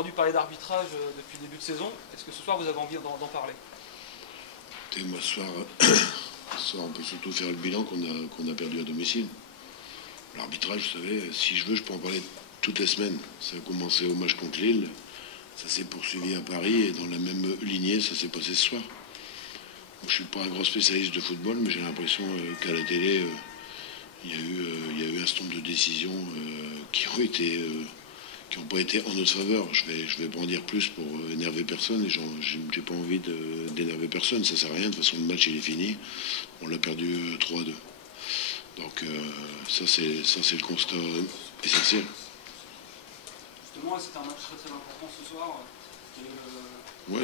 entendu parler d'arbitrage depuis le début de saison. Est-ce que ce soir vous avez envie d'en parler? Et moi, ce soir, on peut surtout faire le bilan qu'on a perdu à domicile. L'arbitrage, vous savez, si je veux, je peux en parler toutes les semaines. Ça a commencé au match contre Lille, ça s'est poursuivi à Paris, et dans la même lignée, ça s'est passé ce soir. Je ne suis pas un grand spécialiste de football, mais j'ai l'impression qu'à la télé, il y a eu un certain nombre de décisions qui n'ont pas été en notre faveur. Je vais pas en dire plus pour énerver personne, et j'ai pas envie d'énerver personne. Ça sert à rien, de toute façon le match il est fini. On l'a perdu 3-2. Donc ça c'est le constat essentiel. Justement, c'est un match très important ce soir. Ouais,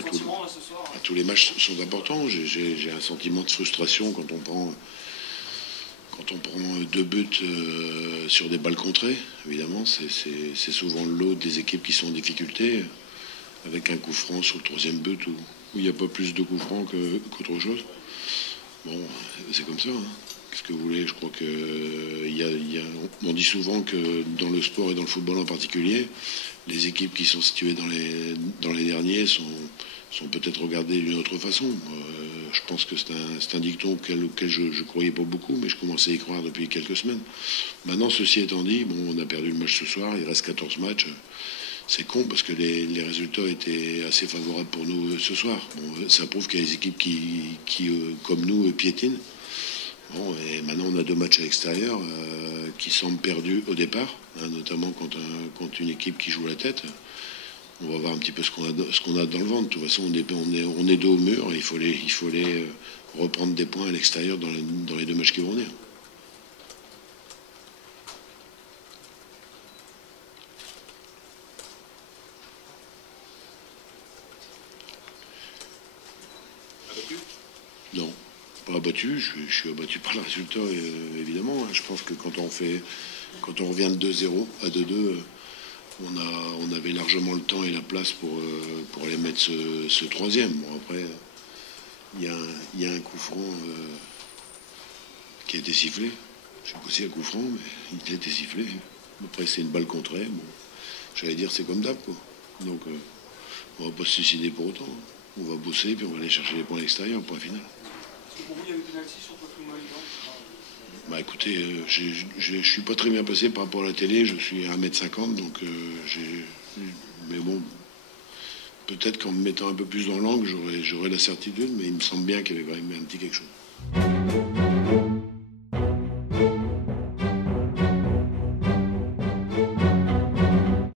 tous les matchs sont importants. J'ai un sentiment de frustration quand on prend 2 buts sur des balles contrées. Évidemment, c'est souvent le lot des équipes qui sont en difficulté, avec un coup franc sur le 3e but où il n'y a pas plus de coups francs qu'autre chose. Bon, c'est comme ça. Hein. Qu'est-ce que vous voulez? Je crois on dit souvent que dans le sport et dans le football en particulier, les équipes qui sont situées dans les derniers sont peut-être regardées d'une autre façon. Je pense que c'est un dicton auquel je croyais pas beaucoup, mais je commençais à y croire depuis quelques semaines. Maintenant, ceci étant dit, bon, on a perdu le match ce soir, il reste 14 matchs. C'est con parce que les résultats étaient assez favorables pour nous ce soir. Bon, ça prouve qu'il y a des équipes qui comme nous, piétinent. Bon, et maintenant on a 2 matchs à l'extérieur qui semblent perdus au départ, hein, notamment contre une équipe qui joue la tête. On va voir un petit peu ce qu'on a dans le ventre. De toute façon, on est dos au mur. Il faut les reprendre des points à l'extérieur dans les 2 matchs qui vont venir. Non, pas abattu. Je suis abattu par le résultat, évidemment. Je pense que quand on revient de 2-0 à 2-2, on avait largement le temps et la place pour aller mettre ce 3e. Bon, après, il y a un coup franc qui a été sifflé. Je sais pas si un coup franc, mais il a été sifflé. Après, c'est une balle contrée. Bon, j'allais dire, c'est comme d'hab, quoi. Donc, on va pas se suicider pour autant. On va bosser, puis on va aller chercher les points à l'extérieur, point final. Est-ce que pour vous, il y a eu penalty sur Patrick Moïse? Bah écoutez, je suis pas très bien passé par rapport à la télé, je suis à 1m50, donc mais bon, peut-être qu'en me mettant un peu plus dans l'angle, j'aurais la certitude, mais il me semble bien qu'il y avait quand même un petit quelque chose.